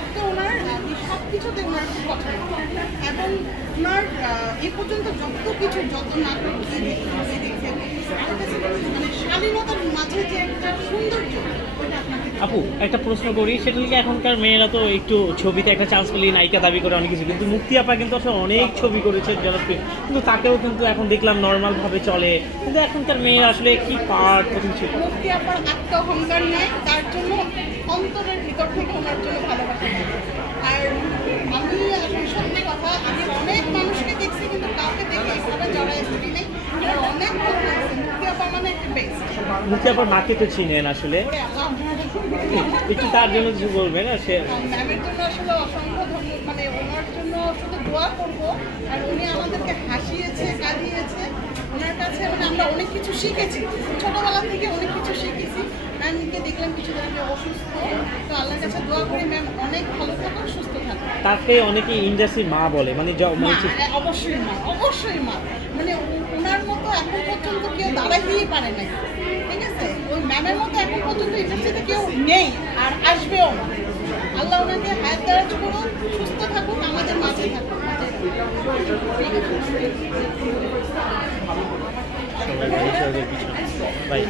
আজকে ওনার সব কিছুতে ওনার খুব পছন্দ এবং ওনার এ পর্যন্ত যত নাটক দেখছেন মানে শালীনতার মাঝে যে একটা সৌন্দর্য ওটা আপনাকে আপু একটা প্রশ্ন করি, সেটা হচ্ছে এখনকার মেয়েরা তো একটু ছবিতে একটা চান্স পেলে নায়িকা দাবি করে অনেক কিছু, কিন্তু মুক্তি আপা কিন্তু আসলে অনেক ছবি করেছে জনপ্রিয়, কিন্তু তাকেও কিন্তু এখন দেখলাম নর্মালভাবে চলে, কিন্তু এখনকার মেয়ে আসলে কি পার্ট প্রথম ছিল। মুক্তি আপার আত্মঅহংকার নেই, তার জন্য অন্তরের ভিতর থেকে ওনার জন্য ভালোবাসা নেই। আর আমি আসলে সত্যি কথা, আমি অনেক মানুষকে দেখছি কিন্তু কাউকে দেখে এভাবে জড়াই ধরি নেই। আর অনেক ভালো লাগছে, মুক্তি আপা মানে একটা বেস্ট। মুক্তি আপার মাকে তো চিনেন আসলে, একটু তার জন্য কিছু বলবেন আর সে ম্যামের জন্য আসলে অসংখ্য ধন্যবাদ, মানে ওনার জন্য শুধু দোয়া করবো। আর উনি আমাদেরকে হাসিয়েছে, কাঁদিয়েছে, ওনার কাছে মানে আমরা অনেক কিছু শিখেছি, ছোটোবেলা থেকে অনেক কিছু শিখেছি। ম্যামকে দেখলাম কিছুদিন আগে অসুস্থ, তো আল্লাহর কাছে দোয়া করি ম্যাম অনেক ভালো থাকুন, সুস্থ থাকুন। তাকে অনেকে ইন্ডাস্ট্রির মা বলে, মানে অবশ্যই মা, অবশ্যই মা, মানে ওনার মতো এখন পর্যন্ত কেউ দাঁড়াইতেই পারে নাই, ঠিক আছে? ওই ম্যামের মতো এখন পর্যন্ত ইন্ডাস্ট্রিতে কেউ নেই আর আসবেও না। আল্লাহ ওনাকে হায়াত দারাজ করুন, সুস্থ থাকুন, আমাদের মাঝে থাকুন। বাই।